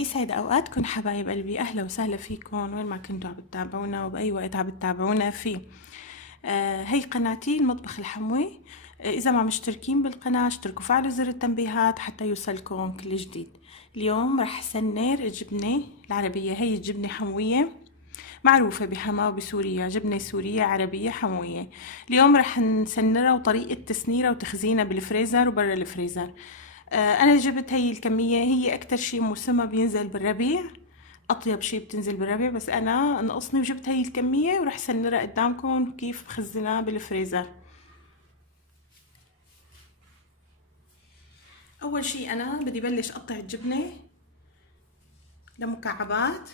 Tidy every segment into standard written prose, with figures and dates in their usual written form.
يسعد اوقاتكم حبايب قلبي، اهلا وسهلا فيكم وين ما كنتوا عم تتابعونا وباي وقت عم تتابعونا فيه. هي قناتي المطبخ الحموي. اذا ما مشتركين بالقناة اشتركوا، فعلوا زر التنبيهات حتى يوصلكم كل جديد. اليوم رح سنر الجبنة العربية. هي الجبنة حموية معروفة بحما وبسوريا، جبنة سورية عربية حموية. اليوم رح نسنرها وطريقة تسنيرها وتخزينها بالفريزر وبرا الفريزر. انا جبت هي الكمية، هي اكتر شي موسمها بينزل بالربيع، اطيب شي بتنزل بالربيع، بس انا نقصني وجبت هي الكمية ورح سنرها قدامكم كيف بخزنها بالفريزر. اول شي انا بدي بلش اقطع الجبنة لمكعبات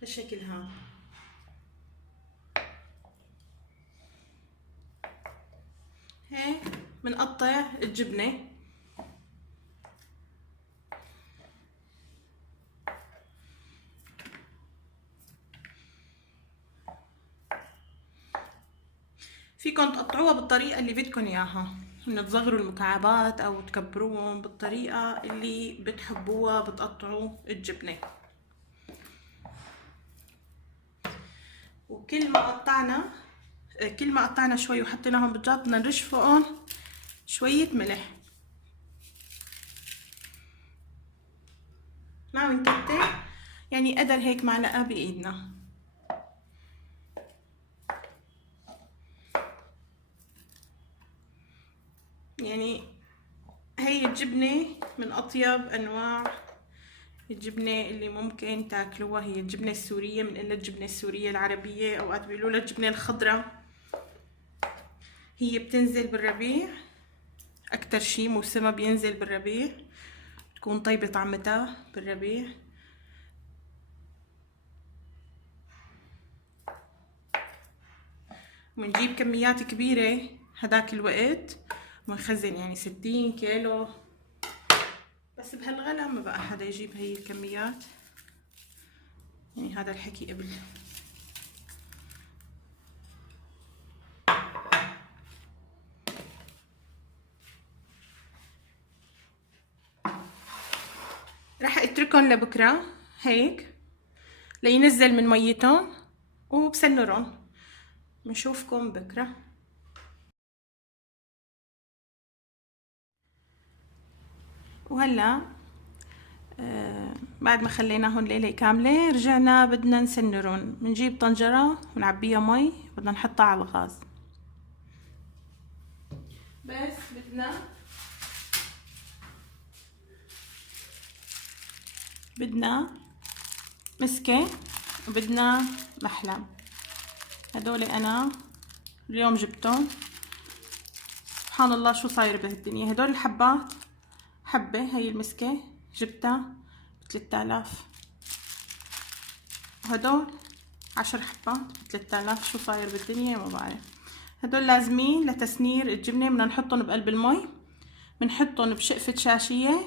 هالشكل ها. هيك بنقطع الجبنة. فيكن تقطعوها بالطريقة اللي بدكن اياها، انه تصغروا المكعبات او تكبروهم بالطريقة اللي بتحبوها. بتقطعوا الجبنة وكل ما قطعنا شوي وحطيناهم بالجاط بدنا نرش فوقهم شوية ملح، ما بنكتر، يعني قدر هيك معلقة بايدنا. يعني هي الجبنة من اطيب انواع الجبنة اللي ممكن تاكلوها. هي الجبنة السورية، من إلا الجبنة السورية العربية، اوقات بيقولوا لها الجبنة الخضراء. هي بتنزل بالربيع، اكتر شي موسمها بينزل بالربيع، تكون طيبة طعمتها بالربيع. ونجيب كميات كبيرة هداك الوقت ونخزن، يعني 60 كيلو. بس بهالغلا ما بقى حدا يجيب هي الكميات، يعني هذا الحكي قبل. راح اتركهم لبكرة هيك لينزل من ميتهم وبسنرهم. بنشوفكم بكرة. وهلا بعد ما خليناهن ليلة كاملة رجعنا بدنا نسنرهم. بنجيب طنجرة ونعبيها مي، بدنا نحطها على الغاز. بس بدنا مسكة وبدنا محلم. هدول انا اليوم جبتهم. سبحان الله شو صاير بهالدنيا. هدول الحبات، حبة هي المسكة جبتها ب3000، وهدول 10 حبات ب3000. شو صاير بالدنيا ما بعرف. هدول لازمين لتسنير الجبنة. بدنا نحطهم بقلب المي، بنحطهم بشقفة شاشية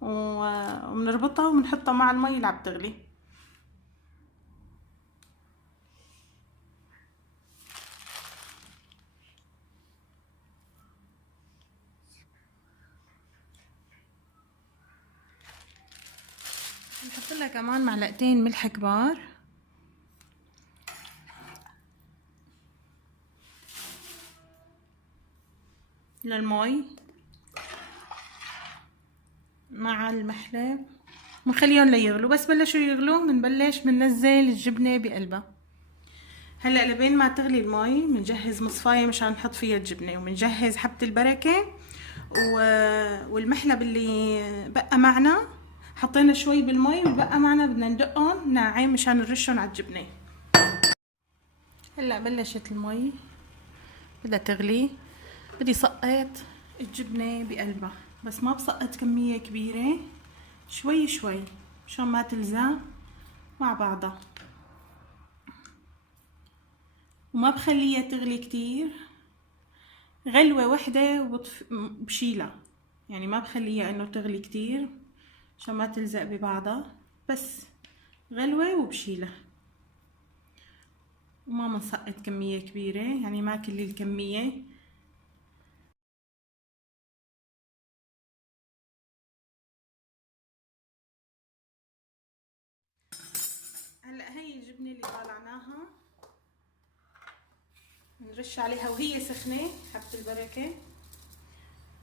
وبنربطها وبنحطها مع المي اللي عم تغلي. بنحط لها كمان معلقتين ملح كبار للمي مع المحلب، بنخليهم ليغلوا. بس بلشوا يغلوا بنبلش بننزل الجبنة بقلبها. هلا لبين ما تغلي المي بنجهز مصفاية مشان نحط فيها الجبنة، وبنجهز حبة البركة والمحلب اللي بقى معنا. حطينا شوي بالمي وبقى معنا بدنا ندقهم ناعم مشان نرشهم على الجبنة. هلا بلشت المي بدها تغلي، بدي سقط الجبنة بقلبها، بس ما بسقط كمية كبيرة، شوي شوي مشان ما تلزق مع بعضها. وما بخليها تغلي كتير، غلوة وحدة وبشيلها. يعني ما بخليها انه تغلي كتير عشان ما تلزق ببعضها، بس غلوة وبشيلها. وما بنسقط كمية كبيرة، يعني ما كل الكمية. الجبنة اللي طالعناها، نرش عليها وهي سخنة حبة البركة،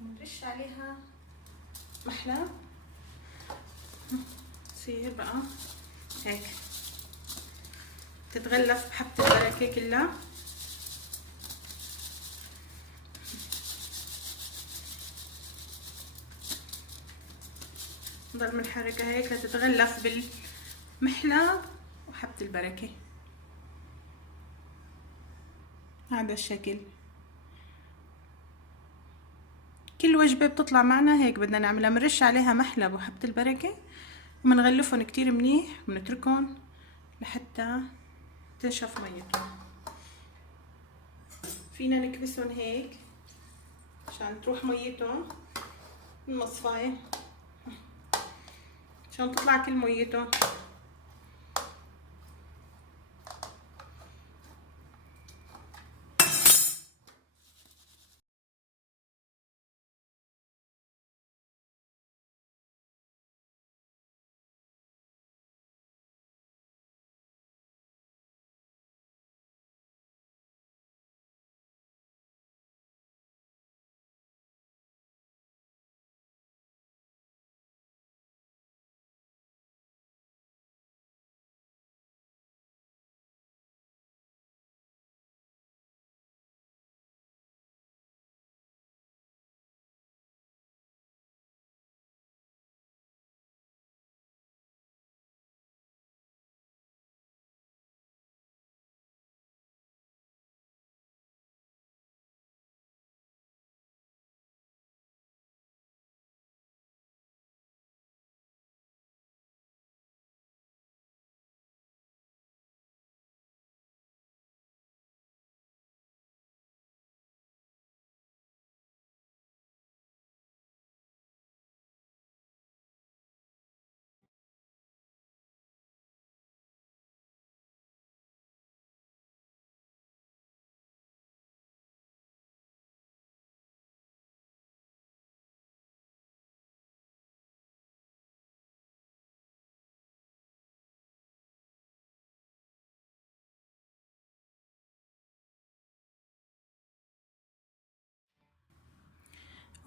نرش عليها محلى، تصير بقى هيك تتغلف بحبة البركة كلها. نضل منحركها هيك لتتغلف بالمحلى وحبة البركة. هذا الشكل. كل وجبة بتطلع معنا هيك بدنا نعملها، بنرش عليها محلى وحبة البركة وبنغلفهم كتير منيح وبنتركهم لحتى تنشف ميتهم. فينا نكبسهم هيك عشان تروح ميتهم من المصفاية، عشان تطلع كل ميتهم.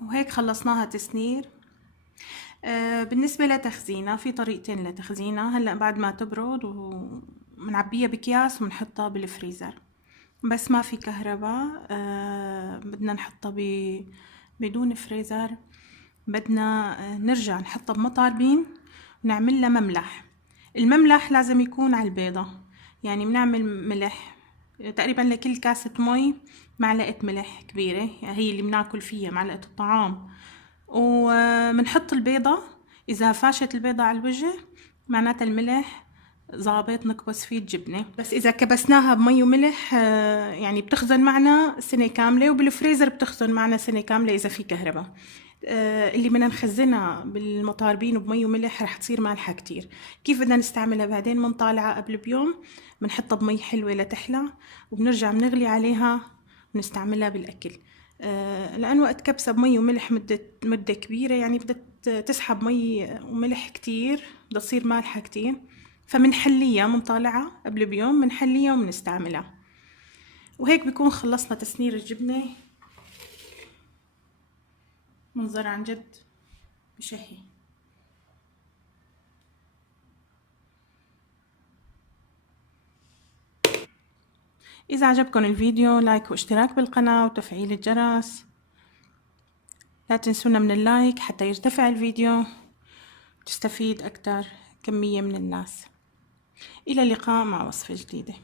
وهيك خلصناها تسنير. بالنسبة لتخزينها في طريقتين لتخزينها. هلأ بعد ما تبرد ومنعبيها بأكياس ومنحطها بالفريزر، بس ما في كهرباء بدنا نحطها بدون فريزر، بدنا نرجع نحطها بمطاربين ونعمل لها مملح. المملح لازم يكون على البيضة، يعني بنعمل ملح تقريبا لكل كاسة مي معلقة ملح كبيرة، يعني هي اللي بناكل فيها معلقة الطعام، وبنحط البيضة. إذا فاشت البيضة على الوجه معناتها الملح ظابط، نكبس فيه الجبنة. بس إذا كبسناها بمي وملح يعني بتخزن معنا سنة كاملة، وبالفريزر بتخزن معنا سنة كاملة إذا في كهرباء. اللي بدنا نخزنها بالمطاربين وبمي وملح رح تصير مالحة كتير. كيف بدنا نستعملها بعدين؟ منطالعة قبل بيوم، بنحطها بمي حلوة لتحلى، وبنرجع بنغلي عليها ونستعملها بالأكل. لأن وقت كبسة بمي وملح مدة كبيرة، يعني بدها تسحب مي وملح كتير، بدها تصير مالحة كتير، فمنحليها منطالعة قبل بيوم، منحليها ومنستعملها. وهيك بيكون خلصنا تسنير الجبنة. منظر عن جد بشهي. إذا عجبكم الفيديو لايك واشتراك بالقناة وتفعيل الجرس. لا تنسونا من اللايك حتى يرتفع الفيديو وتستفيد أكتر كمية من الناس. إلى اللقاء مع وصفة جديدة.